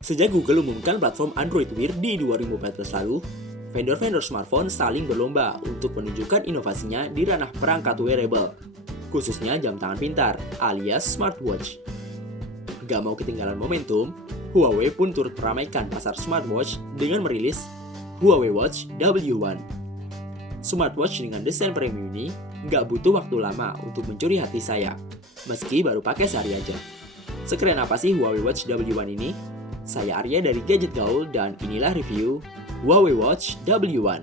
Sejak Google umumkan platform Android Wear di 2014 lalu, vendor-vendor smartphone saling berlomba untuk menunjukkan inovasinya di ranah perangkat wearable, khususnya jam tangan pintar alias smartwatch. Gak mau ketinggalan momentum, Huawei pun turut meramaikan pasar smartwatch dengan merilis Huawei Watch W1. Smartwatch dengan desain premium ini gak butuh waktu lama untuk mencuri hati saya, meski baru pakai sehari aja. Sekeren apa sih Huawei Watch W1 ini? Saya Arya dari Gadget Gaul dan inilah review Huawei Watch W1.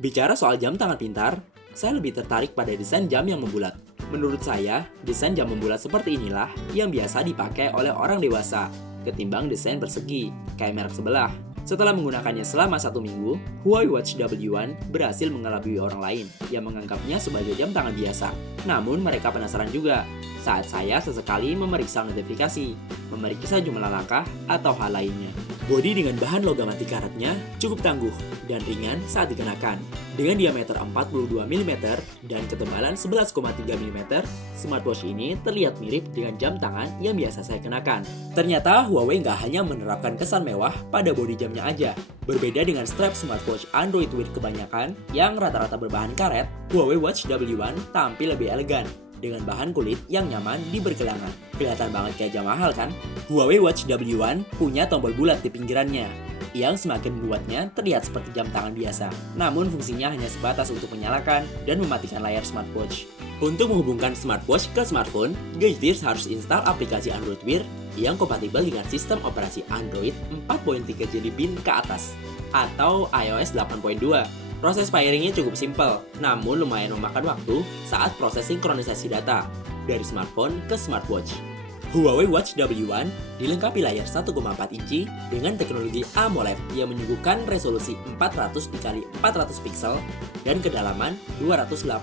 Bicara soal jam tangan pintar, saya lebih tertarik pada desain jam yang membulat. Menurut saya, desain jam membulat seperti inilah yang biasa dipakai oleh orang dewasa, ketimbang desain persegi, kayak merek sebelah. Setelah menggunakannya selama 1 minggu, Huawei Watch W1 berhasil mengelabui orang lain yang menganggapnya sebagai jam tangan biasa. Namun mereka penasaran juga saat saya sesekali memeriksa notifikasi, memeriksa jumlah langkah, atau hal lainnya. Bodi dengan bahan logam anti karatnya cukup tangguh dan ringan saat dikenakan. Dengan diameter 42 mm dan ketebalan 11,3 mm, smartwatch ini terlihat mirip dengan jam tangan yang biasa saya kenakan. Ternyata Huawei nggak hanya menerapkan kesan mewah pada bodi jamnya aja. Berbeda dengan strap smartwatch Android Wear kebanyakan yang rata-rata berbahan karet, Huawei Watch W1 tampil lebih elegan dengan bahan kulit yang nyaman di pergelangan. Kelihatan banget kayak jam mahal kan? Huawei Watch W1 punya tombol bulat di pinggirannya, yang semakin membuatnya terlihat seperti jam tangan biasa. Namun fungsinya hanya sebatas untuk menyalakan dan mematikan layar smartwatch. Untuk menghubungkan smartwatch ke smartphone, Gadget harus install aplikasi Android Wear yang kompatibel dengan sistem operasi Android 4.3 Jelly Bean ke atas, atau iOS 8.2. Proses pairingnya cukup simpel, namun lumayan memakan waktu saat proses sinkronisasi data dari smartphone ke smartwatch. Huawei Watch W1 dilengkapi layar 1,4 inci dengan teknologi AMOLED yang menyuguhkan resolusi 400x400 pixel dan kedalaman 286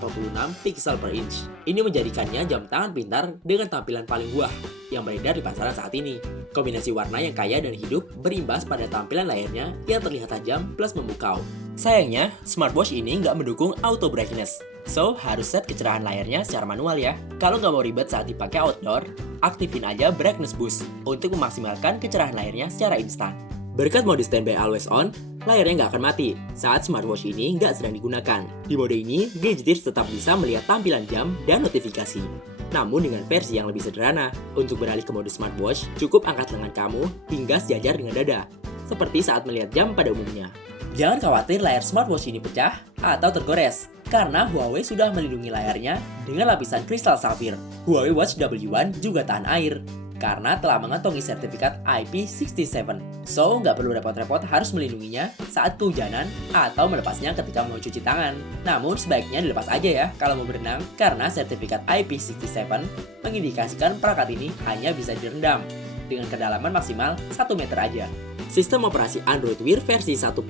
pixel per inch. Ini menjadikannya jam tangan pintar dengan tampilan paling wah yang beredar di pasaran saat ini. Kombinasi warna yang kaya dan hidup berimbas pada tampilan layarnya yang terlihat tajam plus memukau. Sayangnya, smartwatch ini nggak mendukung auto brightness, so harus set kecerahan layarnya secara manual ya. Kalau nggak mau ribet saat dipakai outdoor, aktifin aja brightness boost untuk memaksimalkan kecerahan layarnya secara instan. Berkat mode standby always on, layarnya nggak akan mati saat smartwatch ini nggak sedang digunakan. Di mode ini, Gadget tetap bisa melihat tampilan jam dan notifikasi. Namun dengan versi yang lebih sederhana, untuk beralih ke mode smartwatch, cukup angkat lengan kamu hingga sejajar dengan dada, seperti saat melihat jam pada umumnya. Jangan khawatir layar smartwatch ini pecah atau tergores, karena Huawei sudah melindungi layarnya dengan lapisan kristal safir. Huawei Watch W1 juga tahan air, karena telah mengantongi sertifikat IP67. So, nggak perlu repot-repot harus melindunginya saat kehujanan atau melepasnya ketika mau cuci tangan. Namun, sebaiknya dilepas aja ya kalau mau berenang, karena sertifikat IP67 mengindikasikan perangkat ini hanya bisa direndam dengan kedalaman maksimal 1 meter aja. Sistem operasi Android Wear versi 1.4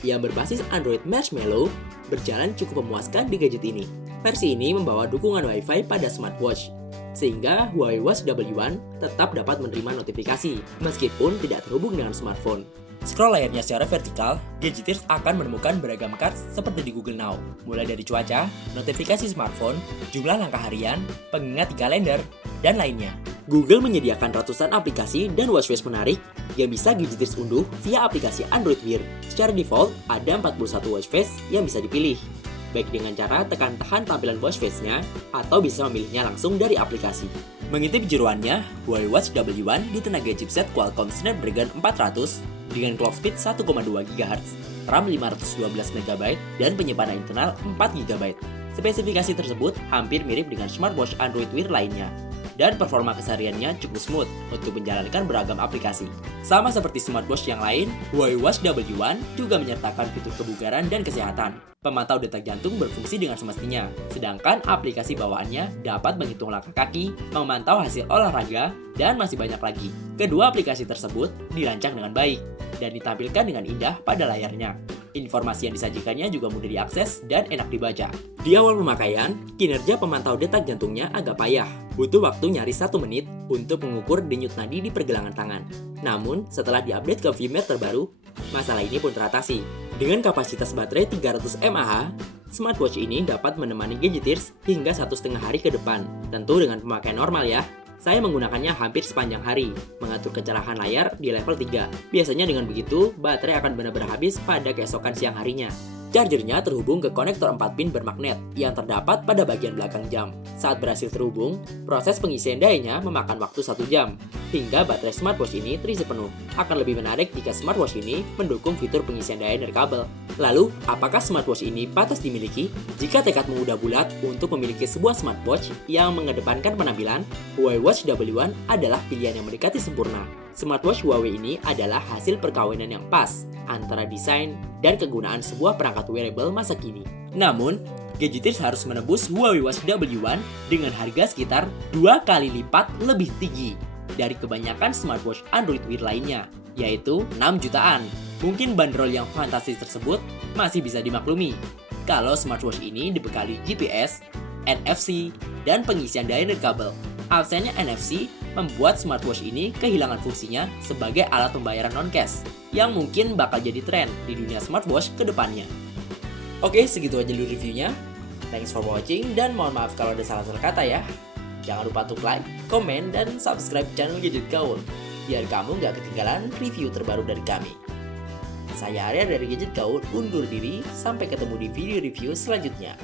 yang berbasis Android Marshmallow berjalan cukup memuaskan di gadget ini. Versi ini membawa dukungan Wi-Fi pada smartwatch, sehingga Huawei Watch W1 tetap dapat menerima notifikasi meskipun tidak terhubung dengan smartphone. Scroll layarnya secara vertikal, Gadget akan menemukan beragam cards seperti di Google Now, mulai dari cuaca, notifikasi smartphone, jumlah langkah harian, pengingat di kalender, dan lainnya. Google menyediakan ratusan aplikasi dan watchface menarik yang bisa Gadget unduh via aplikasi Android Wear. Secara default, ada 41 watchface yang bisa dipilih, baik dengan cara tekan tahan tampilan watchface-nya atau bisa memilihnya langsung dari aplikasi. Mengintip jeroannya, Huawei Watch W1 ditenagai chipset Qualcomm Snapdragon 400 dengan clock speed 1,2 GHz, RAM 512 MB, dan penyimpanan internal 4 GB. Spesifikasi tersebut hampir mirip dengan smartwatch Android Wear lainnya, dan performa kesehariannya cukup smooth untuk menjalankan beragam aplikasi. Sama seperti smartwatch yang lain, Huawei Watch W1 juga menyertakan fitur kebugaran dan kesehatan. Pemantau detak jantung berfungsi dengan semestinya, sedangkan aplikasi bawaannya dapat menghitung langkah kaki, memantau hasil olahraga, dan masih banyak lagi. Kedua aplikasi tersebut dirancang dengan baik dan ditampilkan dengan indah pada layarnya. Informasi yang disajikannya juga mudah diakses dan enak dibaca. Di awal pemakaian, kinerja pemantau detak jantungnya agak payah. Butuh waktu nyaris 1 menit untuk mengukur denyut nadi di pergelangan tangan. Namun, setelah diupdate ke firmware terbaru, masalah ini pun teratasi. Dengan kapasitas baterai 300 mAh, smartwatch ini dapat menemani gadgeteers hingga 1,5 hari ke depan. Tentu dengan pemakaian normal ya. Saya menggunakannya hampir sepanjang hari, mengatur kecerahan layar di level 3. Biasanya dengan begitu, baterai akan benar-benar habis pada keesokan siang harinya. Chargernya terhubung ke konektor 4 pin bermagnet yang terdapat pada bagian belakang jam. Saat berhasil terhubung, proses pengisian dayanya memakan waktu 1 jam, hingga baterai smartwatch ini terisi penuh. Akan lebih menarik jika smartwatch ini mendukung fitur pengisian daya dari kabel. Lalu, apakah smartwatch ini pantas dimiliki? Jika tekadmu udah bulat untuk memiliki sebuah smartwatch yang mengedepankan penampilan, Huawei Watch W1 adalah pilihan yang mendekati sempurna. Smartwatch Huawei ini adalah hasil perkawinan yang pas antara desain dan kegunaan sebuah perangkat wearable masa kini. Namun, gadgeteers harus menebus Huawei Watch W1 dengan harga sekitar 2 kali lipat lebih tinggi dari kebanyakan smartwatch Android Wear lainnya, yaitu 6 jutaan. Mungkin bandrol yang fantastis tersebut masih bisa dimaklumi kalau smartwatch ini dibekali GPS, NFC, dan pengisian daya dari kabel. Absennya NFC membuat smartwatch ini kehilangan fungsinya sebagai alat pembayaran non-cash yang mungkin bakal jadi tren di dunia smartwatch ke depannya. Oke, segitu aja dulu reviewnya. Thanks for watching dan mohon maaf kalau ada salah-salah kata ya. Jangan lupa untuk like, komen, dan subscribe channel Gadget Gaul biar kamu gak ketinggalan review terbaru dari kami. Saya Arya dari Gadget Gaul undur diri, sampai ketemu di video review selanjutnya.